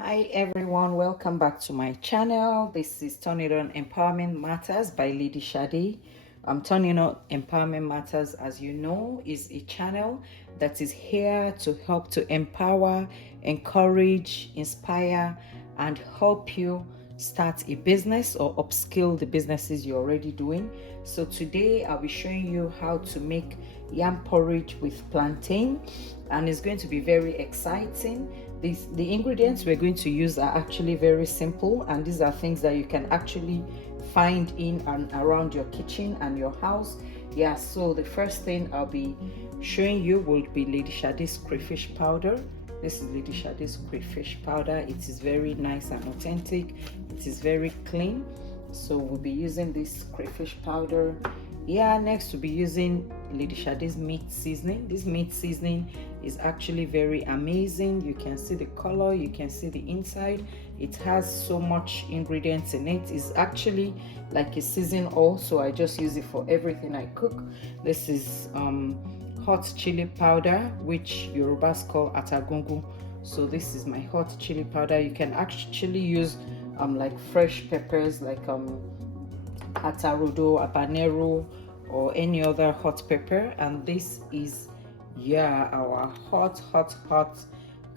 Hi everyone, welcome back to my channel. This is Turning On Empowerment Matters by Lady Sade. Turning On Empowerment Matters, as you know, is a channel that is here to help to empower, encourage, inspire, and help you start a business or upskill the businesses you're already doing. So today I'll be showing you how to make yam porridge with plantain, and it's going to be very exciting. The ingredients we're going to use are actually very simple, and these are things that you can actually find in and around your kitchen and your house. Yeah, so the first thing I'll be showing you will be Lady Sade's crayfish powder. This is Lady Sade's crayfish powder. It is very nice and authentic. It is very clean. So we'll be using this crayfish powder. Yeah, next we'll be using Lady Sade's meat seasoning. This meat seasoning is actually very amazing. You can see the color, you can see the inside. It has so much ingredients in it. It's actually like a season oil, so I just use it for everything I cook. This is hot chili powder, which Yorubas call atagungu. So this is my hot chili powder. You can actually use like fresh peppers, like Aasaro, habanero, or any other hot pepper. And this is, yeah, our hot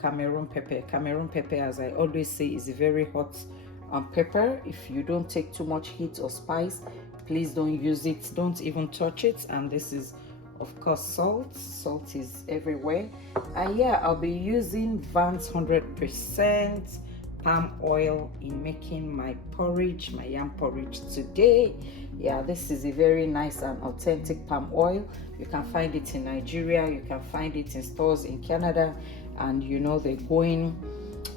Cameroon pepper. Cameroon pepper, as I always say, is a very hot pepper. If you don't take too much heat or spice, please don't use it, don't even touch it. And this is, of course, salt is everywhere. And yeah, I'll be using Vance 100% palm oil in making my porridge, my yam porridge today. Yeah, this is a very nice and authentic palm oil. You can find it in Nigeria, you can find it in stores in Canada, and you know they're going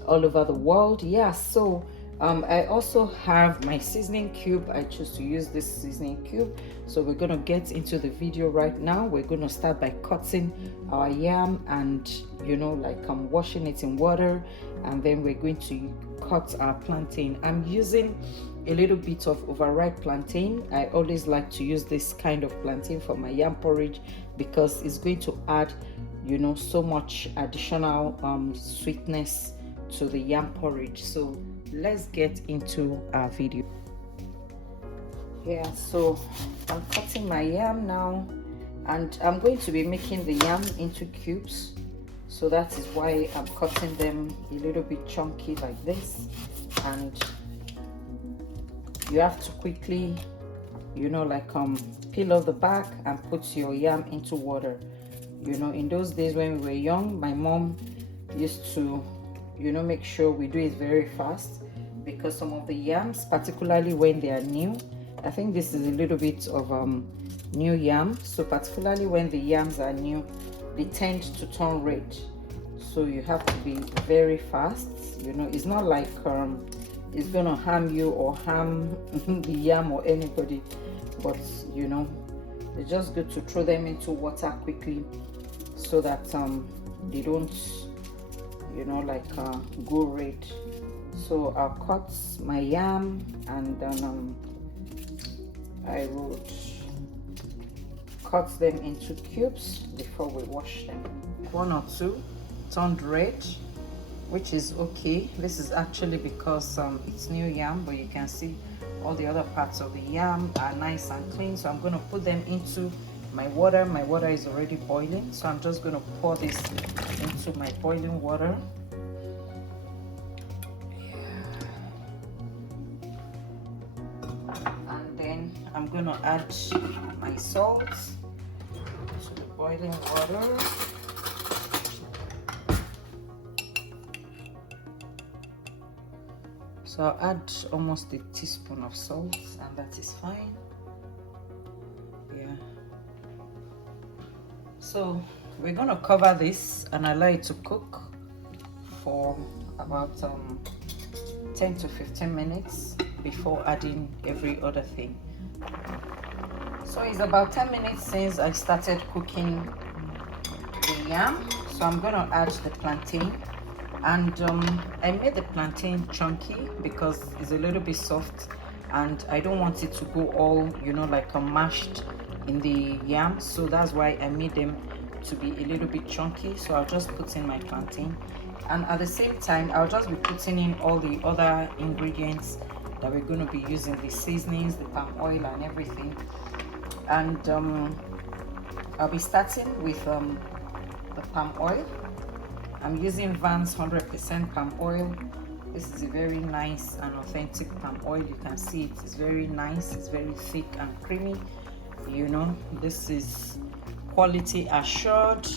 all over the world. Yeah, so I also have my seasoning cube. I choose to use this seasoning cube. So we're going to get into the video right now. We're going to start by cutting our yam and, you know, like washing it in water, and then we're going to cut our plantain. I'm using a little bit of overripe plantain. I always like to use this kind of plantain for my yam porridge because it's going to add, you know, so much additional sweetness to the yam porridge. So let's get into our video. Yeah, so I'm cutting my yam now, and I'm going to be making the yam into cubes. So that is why I'm cutting them a little bit chunky like this. And you have to quickly, you know, like peel off the back and put your yam into water. You know, in those days when we were young, my mom used to, you know, make sure we do it very fast, because some of the yams, particularly when they are new, I think this is a little bit of new yam, so particularly when the yams are new, they tend to turn red. So you have to be very fast. You know, it's not like it's gonna harm you or harm the yam or anybody, but you know, it's just good to throw them into water quickly so that they don't, you know, like go red. So I'll cut my yam, and then I would cut them into cubes before we wash them. One or two turned red, which is okay. This is actually because it's new yam, but you can see all the other parts of the yam are nice and clean. So I'm going to put them into my water. My water is already boiling, so I'm just going to pour this into my boiling water. And then I'm going to add my salt to the boiling water. So I'll add almost a teaspoon of salt, and that is fine. Yeah. So we're going to cover this and allow it to cook for about 10 to 15 minutes before adding every other thing. So it's about 10 minutes since I started cooking the yam. So I'm going to add the plantain. And I made the plantain chunky because it's a little bit soft, and I don't want it to go all, you know, like mashed in the yam. So that's why I made them to be a little bit chunky. So I'll just put in my plantain. And at the same time, I'll just be putting in all the other ingredients that we're going to be using, the seasonings, the palm oil and everything. And I'll be starting with the palm oil. I'm using Vans 100% palm oil. This is a very nice and authentic palm oil. You can see it's very nice, it's very thick and creamy. You know, this is quality assured.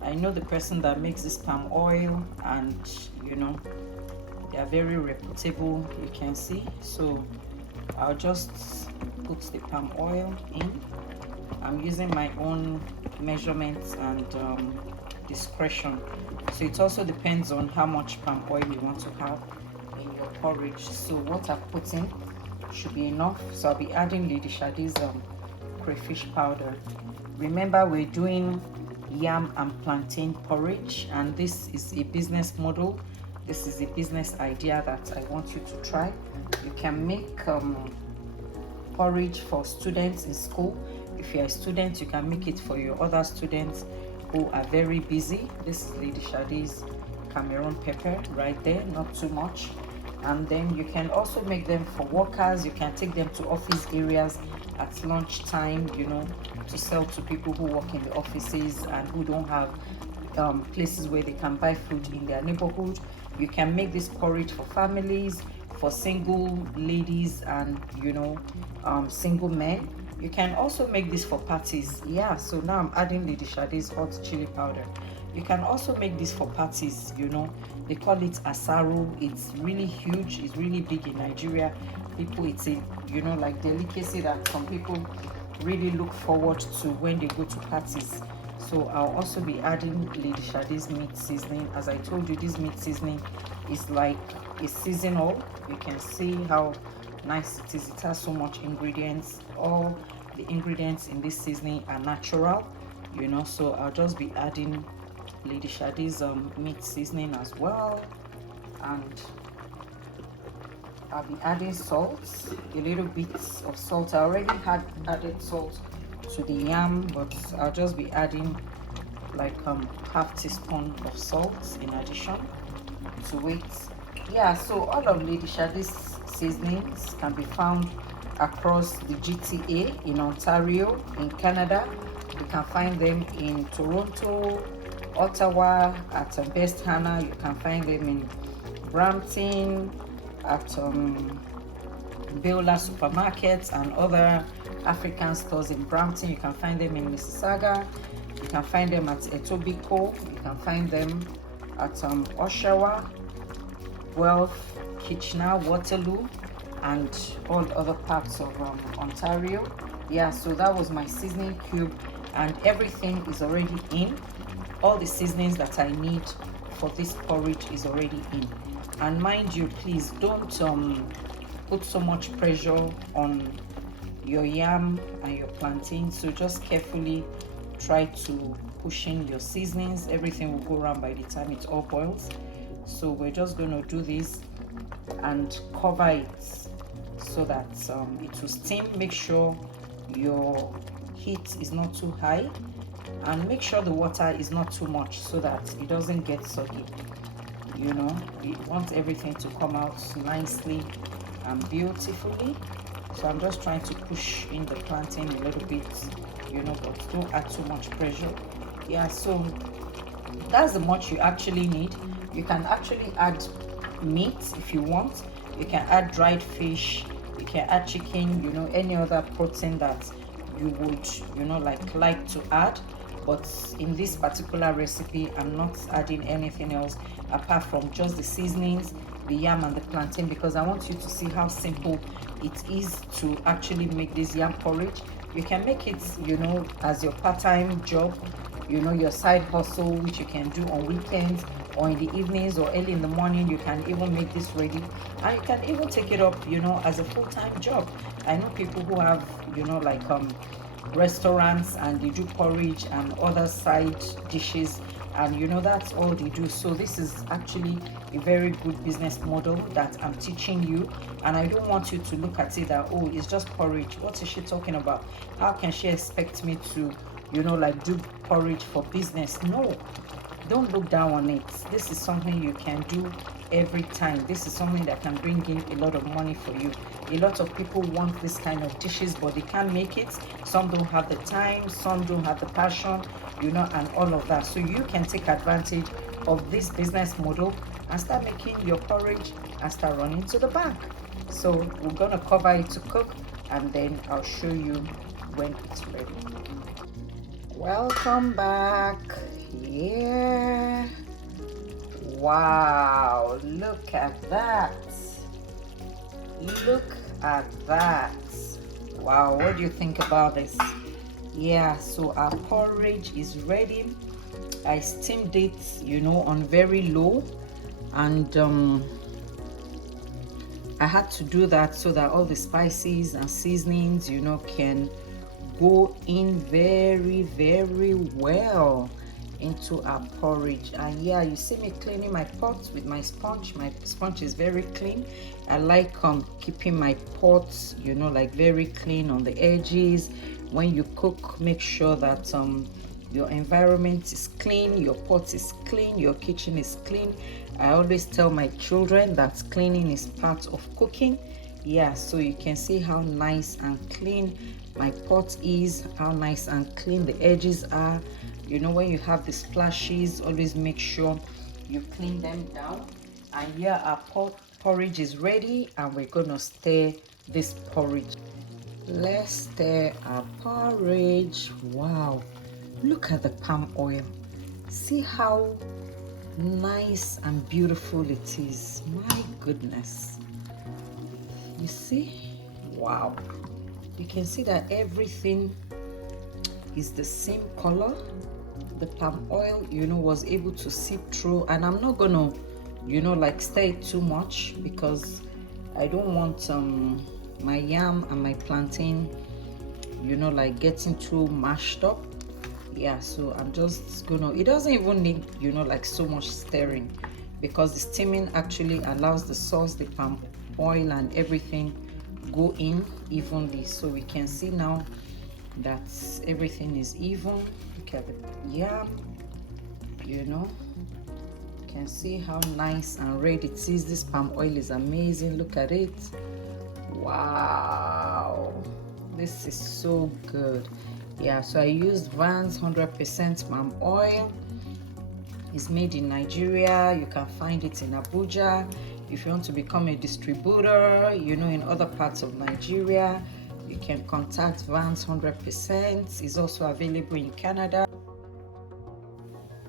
I know the person that makes this palm oil, and you know, they are very reputable, you can see. So I'll just put the palm oil in. I'm using my own measurements and discretion, so it also depends on how much palm oil you want to have in your porridge. So what I've put in should be enough. So I'll be adding Lady Sade's crayfish powder. Remember, we're doing yam and plantain porridge, and this is a business model. This is a business idea that I want you to try. You can make porridge for students in school. If you're a student, you can make it for your other students who are very busy. This is Lady Sade's Cameroon pepper right there, not too much. And then you can also make them for workers. You can take them to office areas at lunchtime, you know, to sell to people who work in the offices and who don't have places where they can buy food in their neighborhood. You can make this porridge for families, for single ladies and, you know, single men. You can also make this for parties. Yeah, so now I'm adding Lady Sade's hot chili powder. You can also make this for parties, you know. They call it Aasaro. It's really huge, it's really big in Nigeria. People, it's a, you know, like delicacy that some people really look forward to when they go to parties. So I'll also be adding Lady Sade's meat seasoning. As I told you, this meat seasoning is like a seasonal. You can see how nice it is. It has so much ingredients. All the ingredients in this seasoning are natural, you know. So I'll just be adding Lady Sade's meat seasoning as well, and I'll be adding salt, a little bit of salt. I already had added salt to the yam, but I'll just be adding like half teaspoon of salt in addition to it. Yeah, so all of Lady Sade's seasonings can be found across the GTA, in Ontario, in Canada. You can find them in Toronto, Ottawa, at Best Hannah. You can find them in Brampton, at Beulah supermarkets and other African stores in Brampton. You can find them in Mississauga. You can find them at Etobicoke. You can find them at Oshawa, Guelph, Kitchener, Waterloo, and all other parts of Ontario. Yeah, so that was my seasoning cube, and everything is already in. All the seasonings that I need for this porridge is already in. And mind you, please don't put so much pressure on your yam and your plantain. So just carefully try to push in your seasonings. Everything will go around by the time it all boils. So we're just going to do this and cover it so that it will steam. Make sure your heat is not too high, and make sure the water is not too much so that it doesn't get soggy. You know, we want everything to come out nicely and beautifully. So I'm just trying to push in the plantain a little bit, you know, but don't add too much pressure. Yeah, so that's the much you actually need. You can actually add meat if you want. You can add dried fish, you can add chicken, you know, any other protein that you would, you know, like to add. But in this particular recipe, I'm not adding anything else apart from just the seasonings, the yam and the plantain, because I want you to see how simple it is to actually make this yam porridge. You can make it, you know, as your part-time job, you know, your side hustle, which you can do on weekends or in the evenings or early in the morning. You can even make this ready, and you can even take it up, you know, as a full-time job. I know people who have, you know, like restaurants, and they do porridge and other side dishes, and you know, that's all they do. So this is actually a very good business model that I'm teaching you, and I don't want you to look at it that, oh, it's just porridge, what is she talking about? How can she expect me to, you know, like do porridge for business? No, don't look down on it. This is something you can do every time. This is something that can bring in a lot of money for you. A lot of people want this kind of dishes, but they can't make it. Some don't have the time, some don't have the passion, you know, and all of that. So you can take advantage of this business model and start making your porridge and start running to the bank. So we're gonna cover it to cook, and then I'll show you when it's ready. Welcome back. Yeah, wow, look at that. Look at that. Wow, what do you think about this? Yeah, so our porridge is ready. I steamed it, you know, on very low, and I had to do that so that all the spices and seasonings, you know, can go in very, very well into our porridge. And yeah, you see me cleaning my pot with my sponge. My sponge is very clean. I like keeping my pots, you know, like very clean on the edges. When you cook, make sure that your environment is clean, your pot is clean, your kitchen is clean. I always tell my children that cleaning is part of cooking. Yeah, so you can see how nice and clean my pot is, how nice and clean the edges are. You know, when you have the splashes, always make sure you clean them down. And yeah, our porridge is ready, and we're gonna stir this porridge. Let's stir our porridge. Wow, look at the palm oil. See how nice and beautiful it is. My goodness. You see? Wow. You can see that everything is the same color. The palm oil, you know, was able to seep through, and I'm not gonna, you know, like stir it too much because I don't want my yam and my plantain, you know, like getting too mashed up. Yeah, so I'm just gonna, it doesn't even need, you know, like so much stirring, because the steaming actually allows the sauce, the palm oil and everything go in evenly. So we can see now that everything is even. Look at the yam, you know, you can see how nice and red it is. This palm oil is amazing. Look at it. Wow, this is so good. Yeah, so I used Vans 100% palm oil. It's made in Nigeria. You can find it in Abuja. If you want to become a distributor, you know, in other parts of Nigeria, you can contact Vans 100%. It's also available in Canada.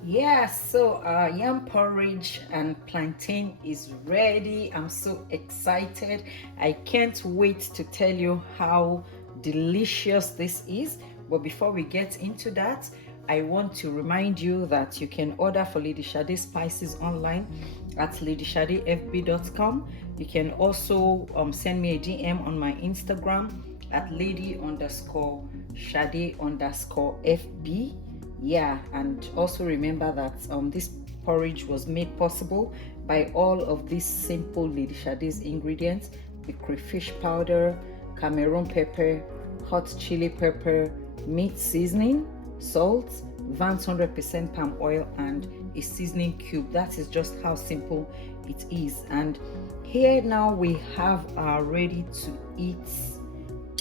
Yeah, so yam porridge and plantain is ready. I'm so excited. I can't wait to tell you how delicious this is. But before we get into that, I want to remind you that you can order for Lady Sade spices online at ladyshadefb.com. You can also send me a DM on my Instagram at lady_shade_fb. Yeah, and also remember that this porridge was made possible by all of these simple Lady Sade's ingredients: the crayfish powder, Cameroon pepper, hot chili pepper, meat seasoning, salt, Vans 100% palm oil, and a seasoning cube. That is just how simple it is. And here now we have our ready to eat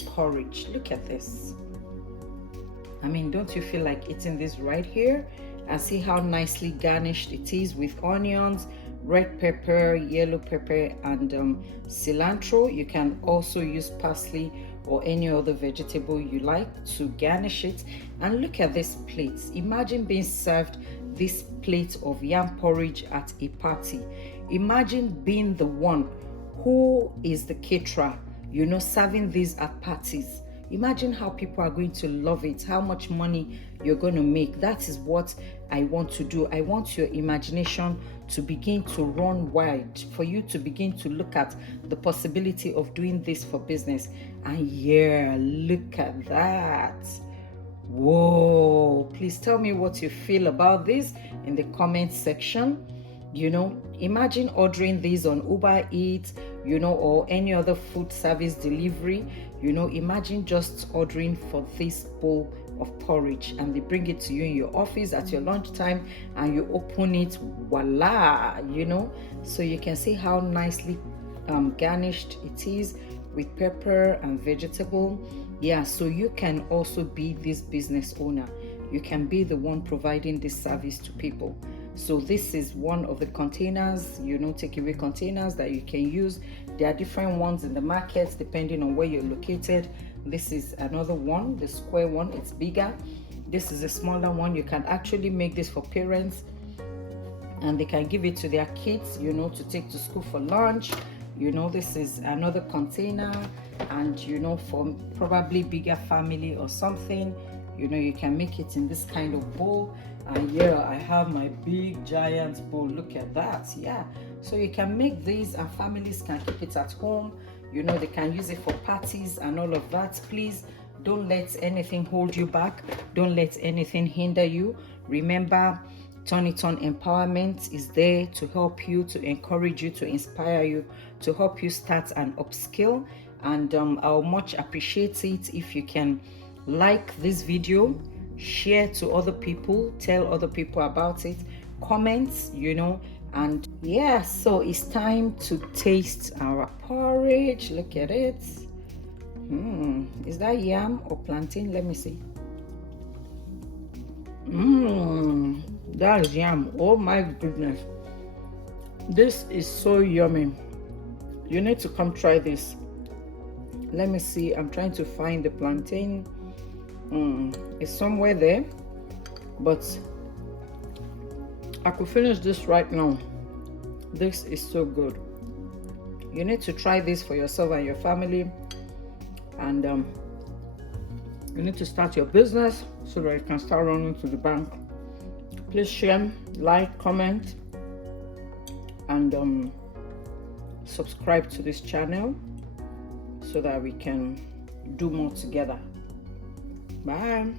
porridge. Look at this. I mean, don't you feel like eating this right here? And see how nicely garnished it is with onions, red pepper, yellow pepper, and cilantro. You can also use parsley or any other vegetable you like to garnish it. And look at this plate. Imagine being served this plate of yam porridge at a party. Imagine being the one who is the caterer, you know, serving these at parties. Imagine how people are going to love it, how much money you're going to make. That is what I want to do. I want your imagination to begin to run wide, for you to begin to look at the possibility of doing this for business. And yeah, look at that. Whoa, please tell me what you feel about this in the comment section. You know, imagine ordering these on Uber Eats, you know, or any other food service delivery. You know, imagine just ordering for this bowl of porridge, and they bring it to you in your office at your lunchtime, and you open it, voila, you know. So you can see how nicely garnished it is with pepper and vegetable. Yeah, so you can also be this business owner. You can be the one providing this service to people. So this is one of the containers, you know, takeaway containers that you can use. There are different ones in the market depending on where you're located. This is another one, the square one, it's bigger. This is a smaller one. You can actually make this for parents, and they can give it to their kids, you know, to take to school for lunch. You know, this is another container, and you know, for probably bigger family or something, you know, you can make it in this kind of bowl. And yeah, I have my big giant bowl, look at that. Yeah, so you can make these and families can keep it at home. You know, they can use it for parties and all of that. Please don't let anything hold you back. Don't let anything hinder you. Remember, Turn It On Empowerment is there to help you, to encourage you, to inspire you, to help you start an upskill. And I'll much appreciate it if you can like this video, share to other people, tell other people about it, comment, you know. And yeah, so it's time to taste our porridge. Look at it. Is that yam or plantain? Let me see. That is yam. Oh my goodness, this is so yummy. You need to come try this. Let me see, I'm trying to find the plantain. It's somewhere there, but I could finish this right now. This is so good. You need to try this for yourself and your family, and you need to start your business so that you can start running to the bank. Please share, like, comment, and subscribe to this channel so that we can do more together. Bye.